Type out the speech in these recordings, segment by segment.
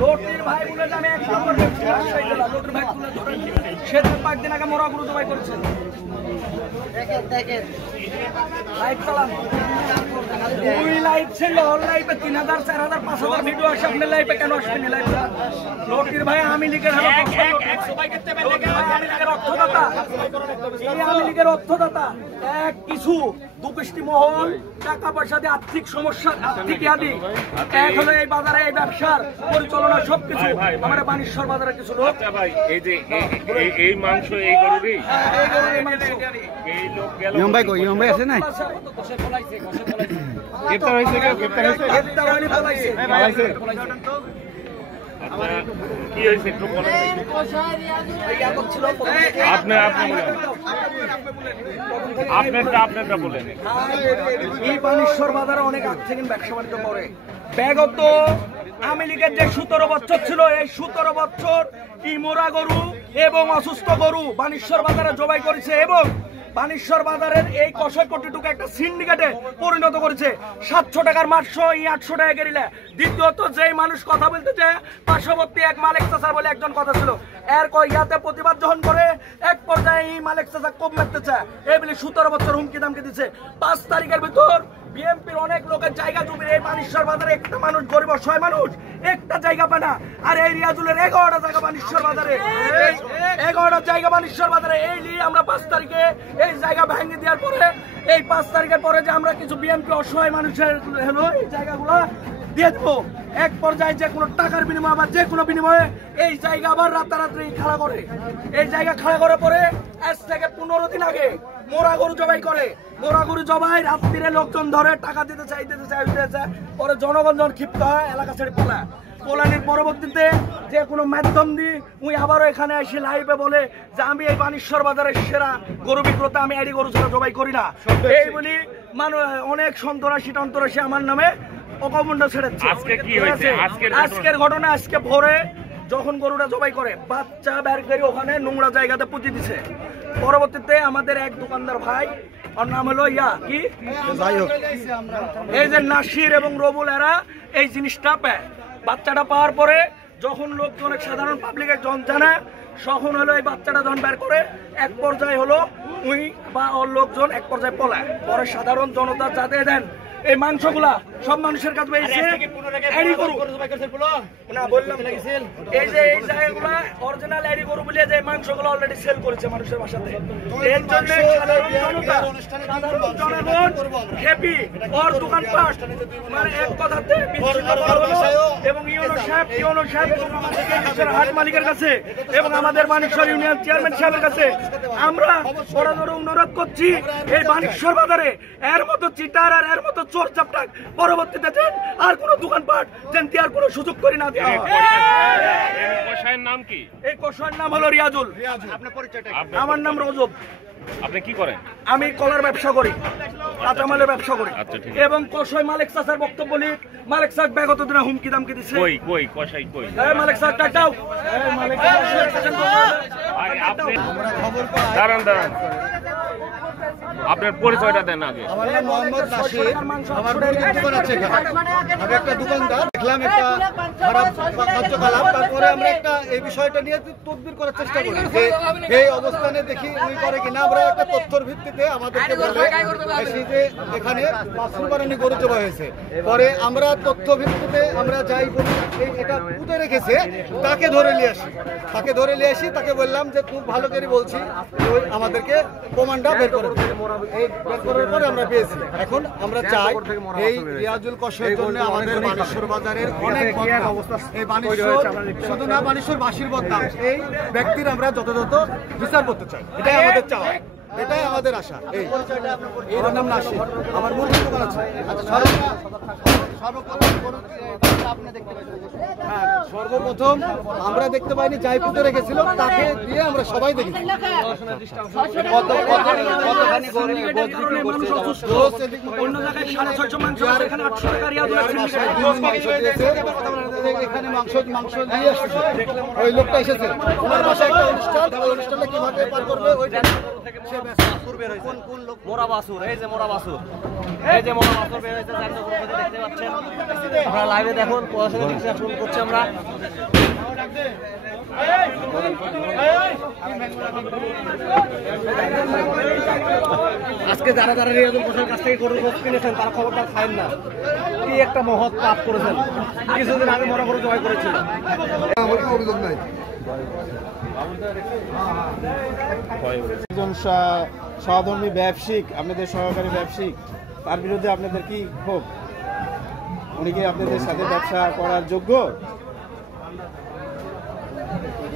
লোটির ভাই বলে যে আমি 1 নম্বর লোটির ভাই তুলে ধরেন সে 5 দিন আগে মরা গরু জবাই করেছেন। দেখেন লাইভ চালান, ওই লাইভ ছিল অন লাইভে 3000 4000 5000 ভিডিও আসে, আপনি লাইভে কেন আসবেন? লাইভ লোটির ভাই আমি লিখে হলো অর্থদাতা, এই আমি লিখের অর্থদাতা এক কিছু দুকৃষ্টি মহল টাকা পয়সা দিয়ে আর্থিক সমস্যা আর্থিক ইয়াদি এক হলো এই বাজারে এই ব্যবসার পরিচালনা সবকিছু আমার বানেশ্বর বাজারে কিছু লোক ভাই এই যে এই মাংস এই গরুরই এই লোক গেল ইয়ম ভাই আছে না গ্রেফতার হয়েছে কেউ গ্রেফতার হয়নি পলাইছে কি হয়েছে একটু বলেন। আপনারটা বলেন। এই বানেশ্বর বাজারে অনেক আগ থেকে ব্যবসা বাণিজ্য করে। বিগত আওয়ামী লীগের যে 17 বছর ছিল এই 17 বছর এই মোরা গরু এবং অসুস্থ গরু বানেশ্বর বাজারে জবাই করেছে এবং বানেশ্বর বাজারের এই কষাই কোটিটুকু একটা সিন্ডিকেটে পরিণত করেছে। 700 টাকার মাংস 800 টাকা গেরিলে। দ্বিতীয়ত যেই মানুষ কথা বলতে চায় পার্শ্ববর্তী এক মালিক চাচা বলে একজন কথা ছিল, এর ইয়াতে প্রতিবাদ যখন করে এক পর্যায়ে এই মালিক চাচা কম মারতে চায় এই বলে 17 বছর হুমকি দামকে দিচ্ছে। 5 তারিখের ভিতর বিএনপির অনেক লোকের জায়গা জমির এই বানেশ্বর বাজারে একটা মানুষ গরিব অসহায় মানুষ একটা জায়গা পায় না। আর এই রিয়াজুলের 11টা জায়গা বানেশ্বর বাজারে, 11টা জায়গা বানেশ্বর বাজারে এই নিয়ে আমরা 5 তারিখে এই জায়গা ভেঙে দেওয়ার পরে এই 5 তারিখের পরে যে আমরা কিছু বিএনপি অসহায় মানুষের হলো এই জায়গাগুলো দিয়ে দেবো। এক পর্যায়ে যে কোনো টাকার বিনিময়ে আবার যে কোনো বিনিময়ে এই জায়গা আবার রাতারাত্রি খাড়া করে। এই জায়গা খাড়া করার পরে আজ থেকে 15 দিন আগে মোরা গরু জবাই করে। মোরা গরু জবাই রাত্রিরে লোকজন ধরে টাকা দিতে চাই পরে জনগণ যখন ক্ষিপ্ত হয় এলাকা ছেড়ে পোলানির পরবর্তীতে যে কোনো মাধ্যম দিয়ে উনি আবারও এখানে এসে লাইভে বলে যে আমি এই বানেশ্বর বাজারের সেরা গরু বিক্রেতা, আমি এডি গরু ছাড়া জবাই করি না। এই বলি মানুষ অনেক সন্তরাশি টন্তরাশি আমার নামে অকমণ্ড ছেড়েছে। আজকের ঘটনা আজকে ভোরে যখন গরুটা জবাই করে বাচ্চা বের করে ওখানে নোংরা জায়গাতে পুঁতে দিছে। পরবর্তীতে আমাদের এক দোকানদার ভাই ওর নাম হলো কি এই যে নাসির এবং রবুল এরা এই জিনিসটা পায়। বাচ্চাটা পাওয়ার পরে যখন লোকজন সাধারণ পাবলিকের জন জানে তখন হলো এই বাচ্চাটা যখন বের করে এক পর্যায়ে হলো উই বা ওর লোকজন এক পর্যায়ে পলায়। পরে সাধারণ জনতা যাতে দেন এই মাংসগুলা সব মানুষের কাছে এই যে এই জায়গাগুলা অরিজিনাল এডি গরু বলে যে মাংসগুলো অলরেডি সেল করেছে মানুষের বাসাতে। এর জন্য সাধারণ জনগণ হ্যাপি ওর দোকানপাট মানে এক কথাতে এবং ইউনো সাহেব এবং আমাদের হাট মালিকের কাছে এবং আমাদের বানেশ্বর ইউনিয়ন চেয়ারম্যান সাহেবের কাছে আমরা বড় অনুরোধ করছি এই বানেশ্বর বাজারে এর মতো চিটার আর এর মতো চোর চাপটাক পরবর্তীতে আর কোন দোকানপাট যেন দেওয়ার কোন সুযোগ করে না দেওয়া। কষাইয়ের নাম কি? এই কষাইয়ের নাম হলো রিয়াজুল। আপনার পরিচয়টা? আমার নাম রজব। আপনি কি করেন? আমি কলার ব্যবসা করি, কাঁচামালের ব্যবসা করি এবং কষাই মালিক চাচার বক্তব্য বলি মালিক চাচা বিগত দিনে হুমকি দামকি দিচ্ছে। কই কষাই কই? মালিক চাচা টাটাও মালিক দাঁড়ান আপনার পরিচয়টা দেন আগে। আমার নাম মোহাম্মদ নাসির, আমার মুরগির দোকান আছে এখানে। আমি একটা দোকানদার, দেখলাম একটা খারাপ কার্যকলাপ, তারপরে আমরা একটা এই বিষয়টা নিয়ে তদবির করার চেষ্টা করি যে এই অবস্থানে দেখি উনি করে কিনা। আমরা একটা তথ্যের ভিত্তিতে আমাদেরকে বলে এসে যে এখানে 5 বারানি গরু জবাই হয়েছে। পরে আমরা তথ্য ভিত্তিতে আমরা যাই বলি এটা পুঁতে রেখেছে তাকে ধরে নিয়ে আসি, তাকে বললাম যে খুব ভালো করে বলছি আমাদেরকে প্রমাণটা বের করে এই বের করার পরে আমরা পেয়েছি। এখন আমরা চাই এই রিয়াজুল কষাইয়ের জন্য আমাদের বানেশ্বর বাজারের অনেক অবস্থা, এই বানেশ্বর শুধু না বানেশ্বর বাসীর বদনাম, এই ব্যক্তির আমরা যথাযথ বিচার করতে চাই। এটাই আমাদের চাওয়া, এটাই আমাদের আশা। এই নাম নাসির, আমার মুরগির দোকান আছে। সর্বপ্রথম আমরা দেখতে পাইনি যাই পুজো রেখেছিল তাকে দিয়ে আমরা সবাই দেখেছি। অন্য জায়গায় 650 মাংস আছে, এখানে 800 টাকা রিয়াদ এখানে মাংস দিয়ে আসছে, ওই লোকটা এসেছে, ওনার বাসায় একটা অনুষ্ঠান, ওই অনুষ্ঠানটা কিভাবে পার করবে ওইটা সে ব্যস্ত। কোন লোক? মোরা বাসুর, এই যে মোরা বাসুর, এই যে মোরা বাসুর বের হয়েছে, দেখতে পাচ্ছেন আপনারা লাইভে দেখুন। পড়াশোনা দিচ্ছে শুরু করছি আমরা। আজকে যারা যারা রিয়াজুল ঘোষের কাছ থেকে গরুর গোশত কিনেছেন তারা খবরটা খায় না। কি একটা মহৎ পাপ করেছেন, কিছুদিন আগে মরা গরু জবাই করেছিল। অভিযোগ নাই। একজন সহধর্মী ব্যবসায়িক, আপনাদের সহকারী ব্যবসায়িক, তার বিরুদ্ধে আপনাদের কি ক্ষোভ? উনি কি আপনাদের সাথে ব্যবসা করার যোগ্য?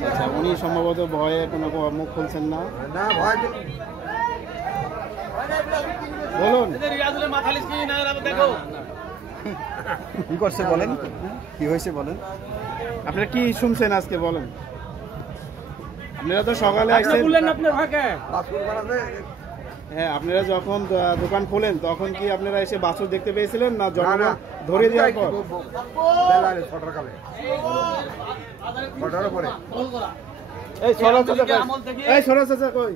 আচ্ছা, উনি সম্ভবত ভয়ে কোনো মুখ খুলছেন না। বলুন কি করছে বলেন, কি হয়েছে বলেন, আপনারা কি শুনছেন আজকে বলেন। আপনারা তো সকালে আসছেন, হ্যাঁ, আপনারা যখন দোকান খোলেন তখন কি আপনারা এসে বাছুর দেখতে পেয়েছিলেন না জনগণ ধরে দেওয়ার পর? এই সরা চাচা কই?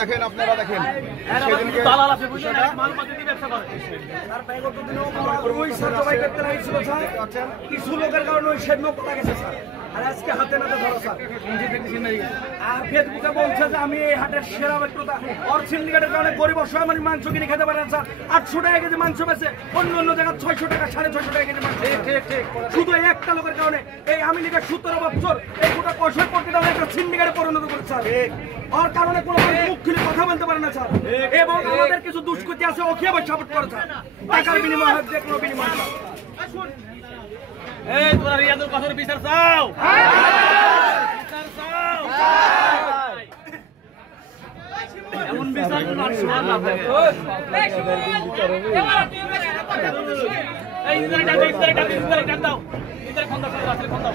দেখেন, আপনারা দেখেন কিছু লোকের কারণে ওই শেড পড়া গেছে স্যার, আর আজকে হাতে নাতে ধরো স্যার। আর ফেসবুকে বলছে যে আমি এই হাটের সেরা বিক্রেতা, ওর সিন্ডিকেটের কারণে গরিব অসহায় মানুষ মাংস কিনে খেতে পারে না স্যার। 800 টাকা কেজি মাংস বেছে, অন্য জায়গায় 600 টাকা 650 টাকা কেজি মাংস। শুধু এই একটা লোকের কারণে এই আমি লীগের 17 বছর এই গোটা 65 টাকা একটা সিন্ডিকেটে পরিণত করেছে স্যার। ওর কারণে কোনো মুখ খুলে কথা বলতে পারে না স্যার। এবং আমাদের কিছু দুষ্কৃতি আছে, ওকে আবার সাপোর্ট করে স্যার, টাকার বিনিময় হোক, যে কোনো বিনিময় স্যার। এই তোমরা রিয়াজুল ঘোষের বিচার চাও? এমন বিচার আর শোনা না থাকে। এই ইদারে দাও, ইদারে ফোন দাও, আসলে ফোন দাও।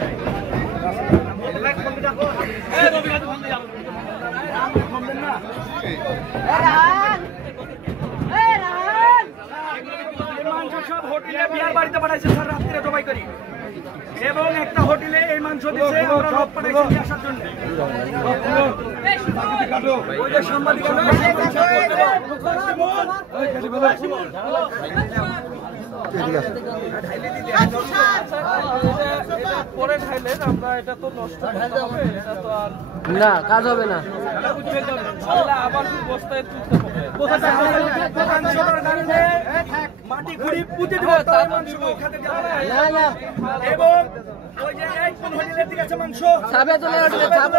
এই রবি গাজু ফোন দাও। ফোন দেন না। মাংস সব হোটেলে বিয়ার বাড়িতে পাঠাইছে স্যার, রাত্রে জবাই করি। এবং একটা হোটেলে এই মাংস দিচ্ছে, আমরা লোক পাঠাইছি আসার জন্য। ওই যে সাংবাদিক পরে ঢাইলেন, আমরা এটা তো নষ্ট হবে, এটা তো আর না, কাজ হবে না। আবার বস্তায় তুলতে হবে, মাটি ঘুরি পুঁতে দেবো, এবং ওই যে এই কোন হোটেলের দিকে আছে মাংস,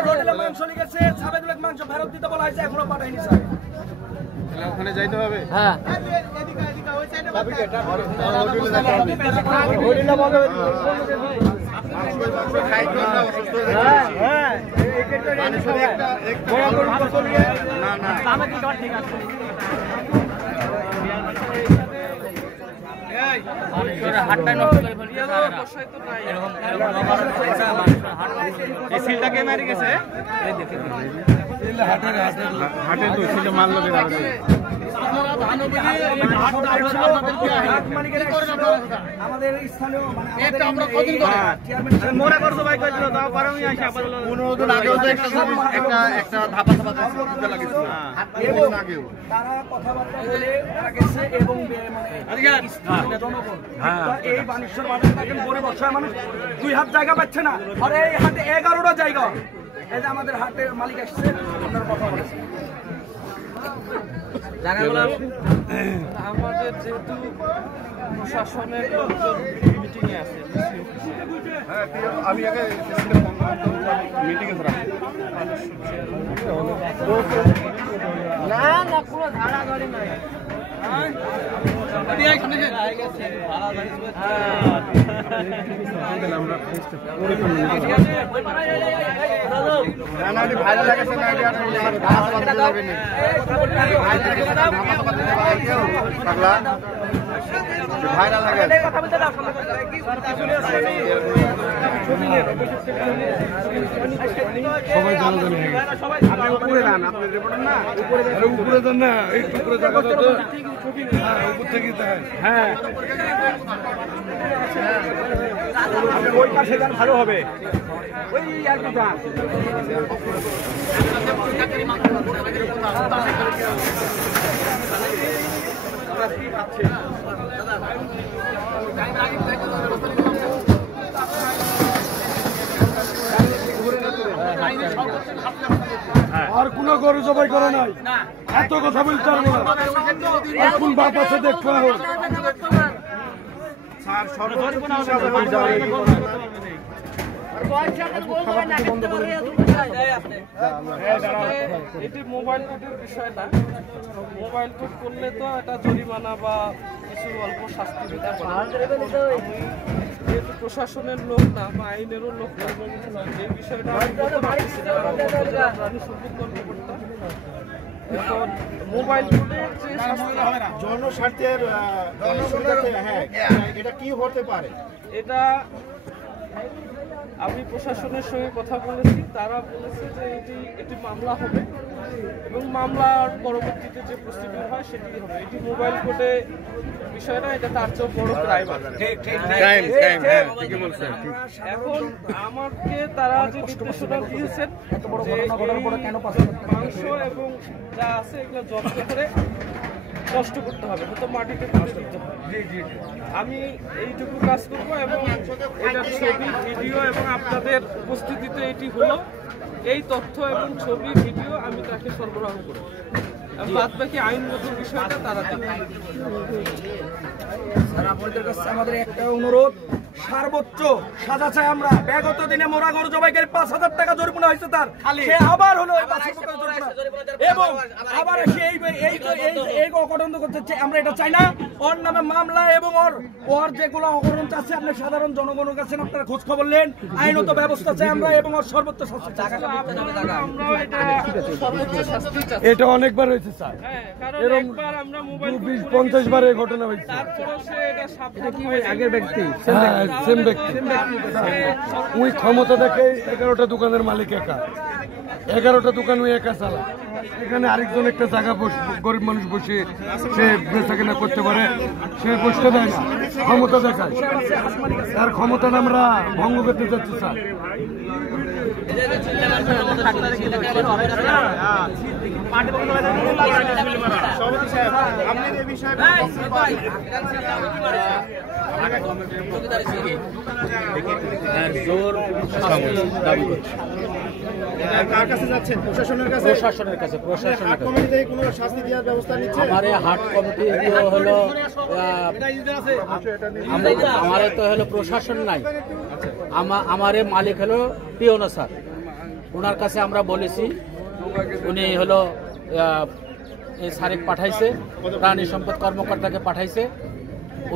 হোটেলে মাংস লিখেছে, সাবেদুলের মাংস ফেরত দিতে বলা হয়েছে, এখনো পাঠায়নি স্যার। ওখানে যাইতে হবে। হ্যাঁ, হাটটাই নষ্ট করে ফেলছে। এই সিলটাকে মারি গেছে। হাটে তো ছিল মাল লোকের আমাদের স্থানীয় মোরা করছো ভাই কইছিল দাও পারো আমি আইসা আবার 15 দিন আগেও তো একটা ধাপা দিতে লাগিয়েছিল। তারা কথাবার্তা বলে তারা গেছে, এবং মানে জনগণ এই বানেশ্বর বাজারে থাকেন গরিব অসহায় মানুষ 2 হাত জায়গা পাচ্ছে না, আর এই হাটে 11টা জায়গা। এই যে আমাদের হাটের মালিক আসছে, আপনারা কথা বলেছেন। আমাদের যেহেতু প্রশাসনের মিটিং এ আছে, আমি আগে মিটিং এ ভাইরাল লাগে সবাই জনগণ আপনি উপরে যান, আপনার রিপোর্টার না উপরে যান না, একটু উপরে দেখা তো উপর থেকে হ্যাঁ ওই পাশে যান, ভালো হবে। ওই আর কি যান আর কোন গরু জবাই করে নাই, এত কথা বলতে পারবো না। আর কোন বাপ আছে দেখতে হবে। এটি মোবাইল কোর্টের বিষয় না। মোবাইল কোর্ট করলে তো এটা জরিমানা বা কিছু অল্প শাস্তি দিতে পারে। যেহেতু প্রশাসনের লোক না বা আইনেরও লোক না, এই বিষয়টা আমি বলতে পারতেছি না। আমি সুযোগ কর্মকর্তা। এখন মোবাইল কোর্টের যে জনস্বার্থের হ্যাঁ, এটা কি হতে পারে? এটা আমি প্রশাসনের সঙ্গে কথা বলেছি, তারা বলেছে যে এটি মামলা হবে এবং মামলার পরবর্তীতে যে প্রসিডিউর হয় সেটি হবে। এটি মোবাইল কোর্টে বিষয়টা, এটা তার চেয়েও বড় ক্রাইম। এখন আমাকে তারা যে নির্দেশনা দিয়েছেন মাংস এবং যা আছে এগুলো জব্দ করে কষ্ট করতে হবে, হয়তো মাটিতে তুলে দিতে হবে। আমি এইটুকু কাজ করবো এবং এটার ছবি ভিডিও এবং আপনাদের উপস্থিতিতে এটি হলো, এই তথ্য এবং ছবি ভিডিও আমি তাকে সরবরাহ করব। বাদ বাকি আইনগত বিষয়টা তারা দেবে। স্যার, আপনাদের কাছে আমাদের একটা অনুরোধ, সর্বোচ্চ সাজা চাই আমরা। বিগত দিনে মোরা গরু জবাইকারী 5,000 টাকা জরিমানা হয়েছে তার, সে আবার হলো এই 5,000 টাকা জরিমানা এবং আবার এসে এই অঘটন করতে আমরা এটা চাই না। ওর নামে মামলা এবং ওর যেগুলো অঘটন চাচ্ছে আপনি সাধারণ জনগণের কাছে আপনারা খোঁজ খবর নেন, আইনত ব্যবস্থা চাই আমরা এবং ওর সর্বোচ্চ শাস্তি চাই। এটা অনেকবার হয়েছে স্যার, এরকম 20-50 বার এই ঘটনা হয়েছে। আগের ব্যক্তি সেম ব্যক্তি, ওই ক্ষমতা দেখে 11টা দোকানের মালিক একা, 11টা দোকান ওই একা চালা। এখানে আরেকজন একটা জায়গা গরিব মানুষ বসে সে বেচা কেনা করতে পারে, সে বসতে দেয় না, ক্ষমতা দেখায়। তার ক্ষমতাটা আমরা ভঙ্গ করতে চাচ্ছি স্যার। কার কাছে যাচ্ছেন? প্রশাসনের কাছে? প্রশাসনের কাছে। হাট কমিটি থেকে কোনো শাস্তি দেওয়ার ব্যবস্থা নিচ্ছে? আমার হাট কমিটি হলো আমার তো হলো প্রশাসন নাই, আমার মালিক হলো পিওনা স্যার। ওনার কাছে আমরা বলেছি, উনি হলো এই সারেক পাঠাইছে, প্রাণী সম্পদ কর্মকর্তাকে পাঠাইছে।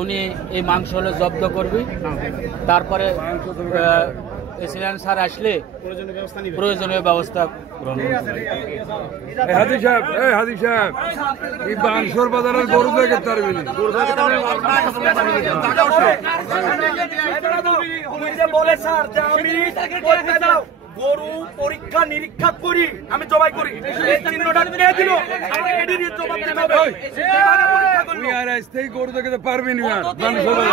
উনি এই মাংস হলো জব্দ করবি, তারপরে এসিলেন স্যার আসলে প্রয়োজনীয় ব্যবস্থা গ্রহণ করবে। হাজি সাহেব, হাজি সাহেব, এই বাংশোর বাজারের গরু দেখে পারবেন বলে স্যার যে আমি গরু পরীক্ষা নিরীক্ষা করি, আমি জবাই করি, এই চিহ্নটা কে দিল? গরু দেখে পারবেন জবাই